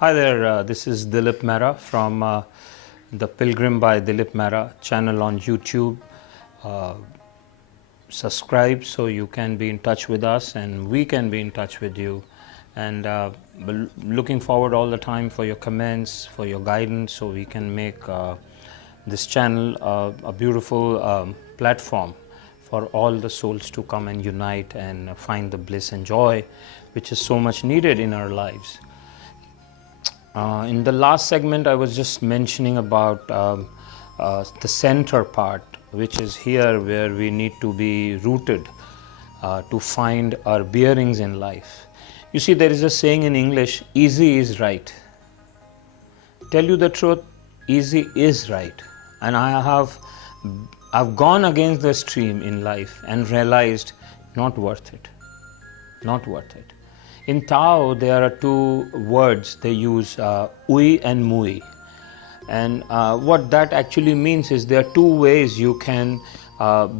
Hi there, this is Dilip Mehra from the Pilgrim by Dilip Mehra channel on YouTube. Uh, Subscribe so you can be in touch with us and we can be in touch with you. And looking forward all the time for your comments, for your guidance, so we can make this channel a beautiful platform for all the souls to come and unite and find the bliss and joy which is so much needed in our lives. In the last segment, I was just mentioning about the center part, which is here where we need to be rooted to find our bearings in life. You see, there is a saying in English, easy is right. Tell you the truth, easy is right. And I've gone against the stream in life and realized not worth it. Not worth it. In Tao, there are two words they use, ui and mui. And what that actually means is there are two ways you can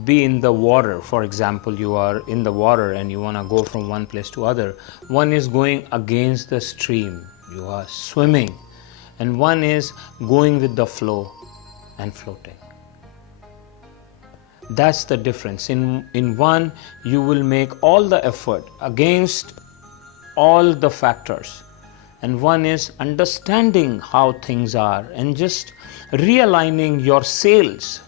be in the water. For example, you are in the water and you want to go from one place to other. One is going against the stream, you are swimming. And one is going with the flow and floating. That's the difference. In one, you will make all the effort against all the factors, and one is understanding how things are and just realigning your sails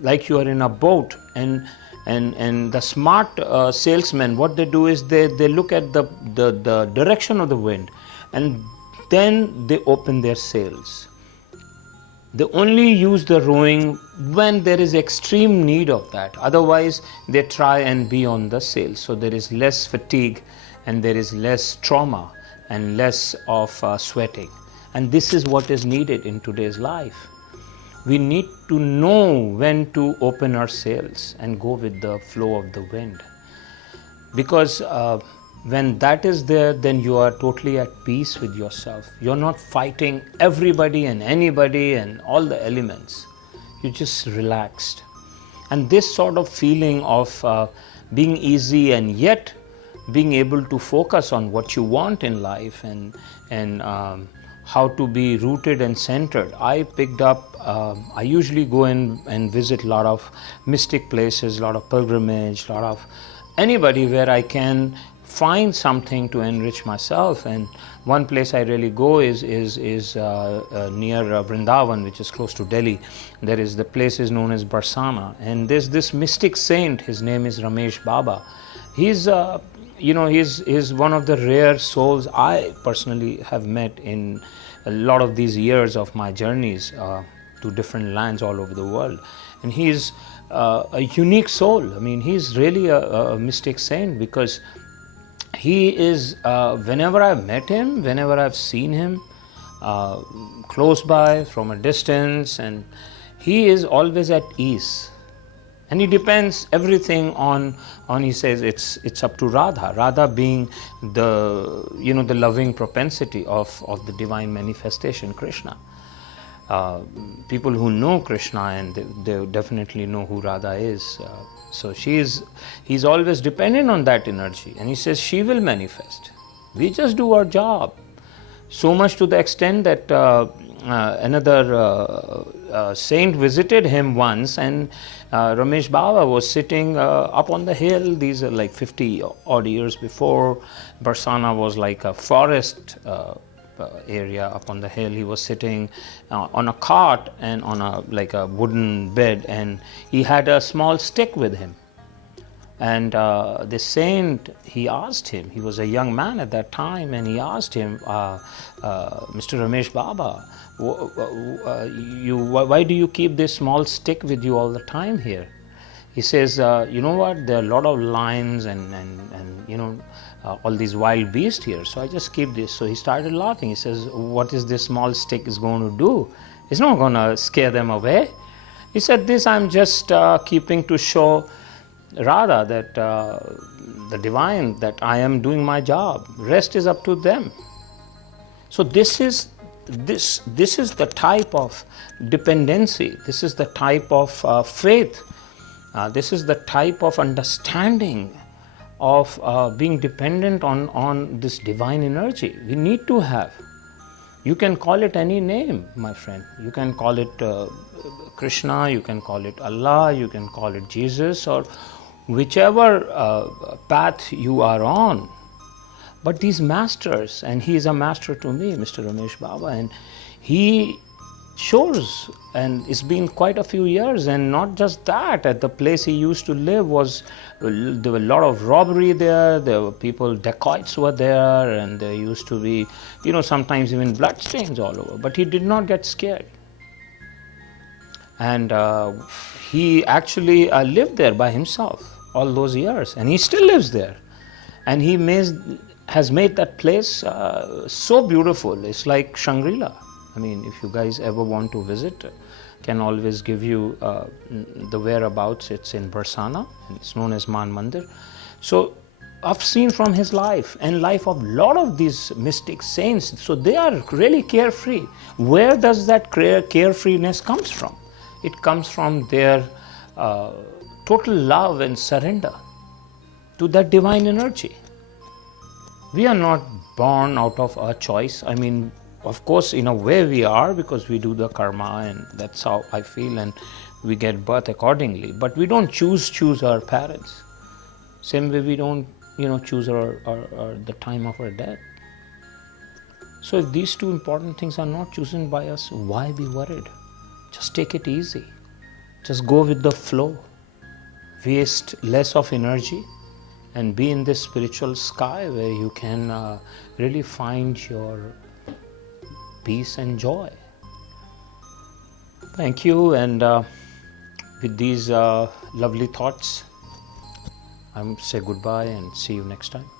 like you are in a boat. And the smart salesmen, what they do is they look at the direction of the wind and then they open their sails. They only use the rowing when there is extreme need of that. Otherwise, they try and be on the sail. So there is less fatigue and there is less trauma and less of sweating. And this is what is needed in today's life. We need to know when to open our sails and go with the flow of the wind. Because when that is there, then you are totally at peace with yourself. You're not fighting everybody and anybody and all the elements. You're just relaxed. And this sort of feeling of being easy and yet being able to focus on what you want in life and how to be rooted and centered. I picked up, I usually go in and visit a lot of mystic places, a lot of pilgrimage, a lot of anybody where I can find something to enrich myself. And one place I really go is near Vrindavan, which is close to Delhi. There is the place is known as Barsana, and there's this mystic saint. His name is Ramesh Baba. He's he's one of the rare souls I personally have met in a lot of these years of my journeys to different lands all over the world. And he's a unique soul. I mean, he's really a mystic saint, because he is, whenever I've met him, whenever I've seen him close by, from a distance, and he is always at ease. And he depends everything on he says it's up to Radha. Radha being the the loving propensity of the divine manifestation, Krishna. People who know Krishna, and they definitely know who Radha is. So he's always dependent on that energy, and he says she will manifest. We just do our job. So much to the extent that another saint visited him once, and Ramesh Baba was sitting up on the hill. These are like 50 odd years before. Barsana was like a forest area up on the hill. He was sitting on a cot and on a wooden bed, and he had a small stick with him. And the saint, he asked him, he was a young man at that time, and he asked him, Mr. Ramesh Baba, why do you keep this small stick with you all the time here? He says, you know what, there are a lot of lions and all these wild beasts here, so I just keep this. So he started laughing. He says, what is this small stick is going to do? It's not going to scare them away. He said, this I'm just keeping to show Radha that the divine, that I am doing my job. Rest is up to them. So this is the type of dependency. This is the type of faith. This is the type of understanding of being dependent on this divine energy. We need to have. You can call it any name, my friend. You can call it Krishna, you can call it Allah, you can call it Jesus, or whichever path you are on. But these masters, and he is a master to me, Mr. Ramesh Baba, and he shows, and it's been quite a few years, and not just that, at the place he used to live there were a lot of robbery there were people, dacoits were there, and there used to be, sometimes even bloodstains all over, but he did not get scared. And he actually lived there by himself all those years, and he still lives there, and he has made that place so beautiful. It's like Shangri-La. I mean, if you guys ever want to visit, can always give you the whereabouts. It's in Barsana, and it's known as Man Mandir. So I've seen from his life and life of a lot of these mystic saints, so they are really carefree. Where does that carefreeness comes from? It comes from their total love and surrender to that divine energy. We are not born out of our choice. I mean, of course, in a way we are, because we do the karma, and that's how I feel, and we get birth accordingly. But we don't choose our parents. Same way we don't, choose the time of our death. So if these two important things are not chosen by us, why be worried? Just take it easy. Just go with the flow. Waste less of energy, and be in this spiritual sky where you can really find your peace and joy. Thank you, and with these lovely thoughts, I say goodbye and see you next time.